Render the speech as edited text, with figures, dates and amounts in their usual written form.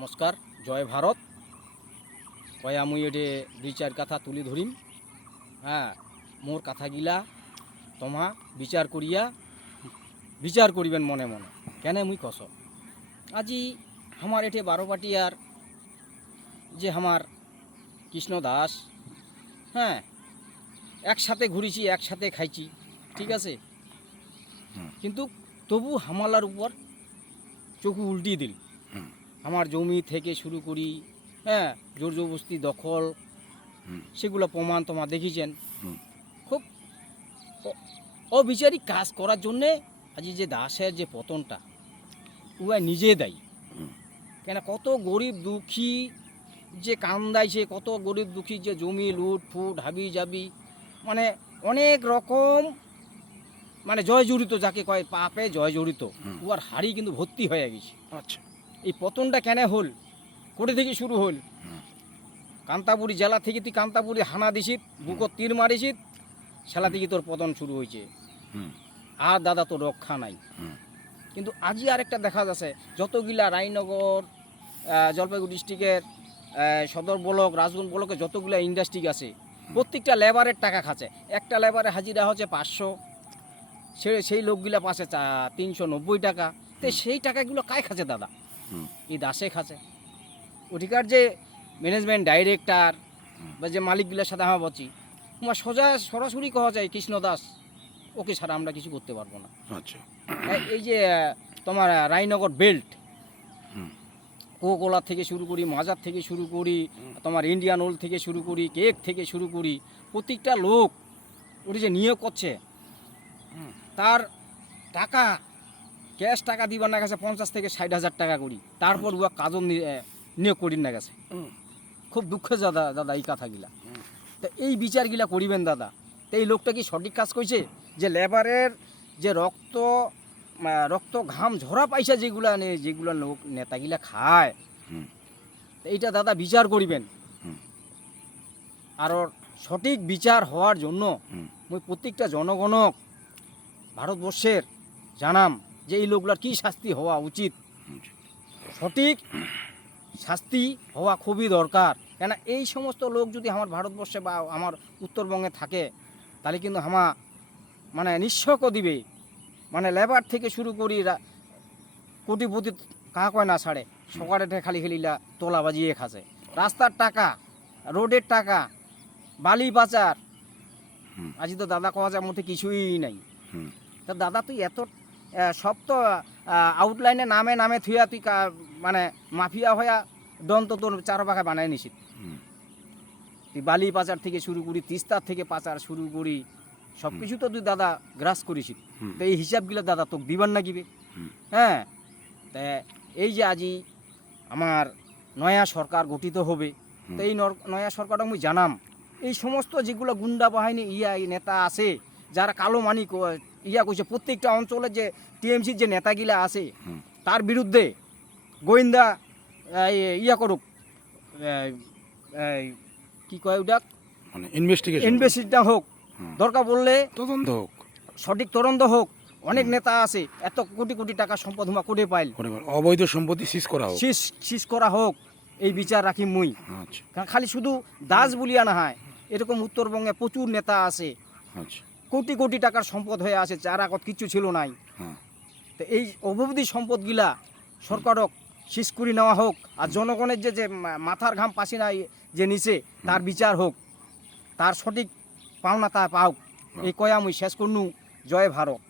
নমস্কার, জয় ভারত। কয়া মুই এটে দুই চার কথা তুলি ধরিম। হ্যাঁ, মোর কথাগিলা তোমা বিচার করিবেন মনে মনে। কেন মুই কস আজি আমার এটে বারোপাটিয়ার যে আমার কৃষ্ণ দাস, হ্যাঁ, একসাথে ঘুরেছি, একসাথে খাইছি, ঠিক আছে, কিন্তু তবু হামালার উপর চকু উল্টি দিল। আমার জমি থেকে শুরু করি, হ্যাঁ, জোর জবরদস্তি দখল, সেগুলো প্রমাণ তোমার দেখিছেন। খুব অবিচারী কাজ করার জন্যে আজ যে দাসের যে পতনটা উয়া নিজে দায়ী। কেন কত গরিব দুঃখী যে কান্দাইছে, কত গরিব দুঃখী যে জমি লুট ফুট হাবি জাবি, মানে অনেক রকম, মানে জয় জড়িত, যাকে কয় পাপে জয় জড়িত, উয়ার হাড়ি কিন্তু ভর্তি হয়ে গেছে। আচ্ছা, এই পতনটা কেন হল, কোটে থেকে শুরু হল? কান্তাপুরি জেলা থেকে তুই কান্তাপুরি হানা দিছিস, বুকত তীর মারিছিস, সেলা থেকে তোর পতন শুরু হয়েছে। আর দাদা তোর রক্ষা নাই। কিন্তু আজই আরেকটা দেখা যাচ্ছে, যতগুলা রায়নগর, জলপাইগুড়ি ডিস্ট্রিক্টের সদর ব্লক, রাজগুন ব্লকে যতগুলা ইন্ডাস্ট্রি আছে, প্রত্যেকটা লেবারের টাকা খাচ্ছে। একটা লেবারের হাজিরা হচ্ছে 500, সেই লোকগুলা পাশে 390 টাকা। তো সেই টাকাগুলো কায় খাচ্ছে দাদা? এই দাসে খাচ্ছে। ওটিকার যে ম্যানেজমেন্ট ডাইরেক্টর বা যে মালিকগুলোর সাথে আমার বলছি, তোমার সরাসরি কওয়া যায় কৃষ্ণ দাস ওকে ছাড়া আমরা কিছু করতে পারবো না। আচ্ছা, এই যে তোমার রায়নগর বেল্ট, কোকোলা থেকে শুরু করি, মাজার থেকে শুরু করি, তোমার ইন্ডিয়ান ওল থেকে শুরু করি, কেক থেকে শুরু করি, প্রত্যেকটা লোক ওটি যে নিয়োগ করছে, তার টাকা ক্যাশ টাকা দিবার না গেছে 50 থেকে 60,000 টাকা করি, তারপর উয়া কাজল নিয়োগ করি না গেছে। খুব দুঃখের দাদা এই কথাগুলা। তো এই বিচারগুলা করিবেন দাদা। তো এই লোকটা কি সঠিক কাজ করছে? যে লেবারের যে রক্ত ঘাম ঝরা পয়সা যেগুলা লোক নেতাগিলা খায়, এইটা দাদা বিচার করিবেন। আর সঠিক বিচার হওয়ার জন্য মই প্রত্যেকটা জনগণক ভারতবর্ষের জানাম যে এই লোকগুলার কি শাস্তি হওয়া উচিত। সঠিক শাস্তি হওয়া খুবই দরকার। কেন এই সমস্ত লোক যদি আমার ভারতবর্ষে বা আমার উত্তরবঙ্গে থাকে, তাহলে কিন্তু মানে নিঃস্বক দিবে। মানে লেবার থেকে শুরু করি কোটিপতি কাহা কয় না ছাড়ে, সকালে খালি তোলা বাজিয়ে খাচ্ছে। রাস্তার টাকা, রোডের টাকা, বালি পাচার, আজ তো দাদা কওয়া যায় মধ্যে কিছুই নাই। তা দাদা তুই এত সব তো আউটলাইনে নামে থুয়া তুই মানে মাফিয়া হইয়া দন্ত তোর চারপাখা বানায় নিছিস। তুই বালি পাচার থেকে শুরু করি, তিস্তার থেকে পাচার শুরু করি, সব কিছু তো তুই দাদা গ্রাস করিস। তো এই হিসাবগুলো দাদা তোকে দিবার না কিবে? হ্যাঁ, তা এই যে আজি আমার নয়া সরকার গঠিত হবে, তো এই নয়া সরকারটা আমি জানাম এই সমস্ত যেগুলো গুন্ডা বাহিনী নেতা আছে, যারা কালো মানি করছে, প্রত্যেকটা অঞ্চলের যে টিএমসির যে নেতাগুলা আছে, তার বিরুদ্ধে গোয়েন্দা করুক, কি কয় ওটা, মানে ইনভেস্টিগেশন হোক, দরকার বললে তদন্ত হোক, সঠিক তদন্ত হোক। অনেক নেতা আছে এত কোটি কোটি টাকা সম্পদ হুমা করে পাইল, অবৈধ সম্পত্তি সিজ করা হোক, এই বিচার রাখি মুই। খালি শুধু দাস বলিয়া না হয়, এরকম উত্তরবঙ্গে প্রচুর নেতা আছে, কোটি কোটি টাকার সম্পদ হয়ে আছে, যার আগত কিচ্ছু ছিল নাই। তো এই অবৈধ সম্পদগুলা সরকারক সিজ করে নেওয়া হোক, আর জনগণের যে মাথার ঘাম পাসিনা যে নিচে, তার বিচার হোক, তার সঠিক পাওনা তা পাওক। এই কয়া মুই শেষ করনু। জয় ভারত।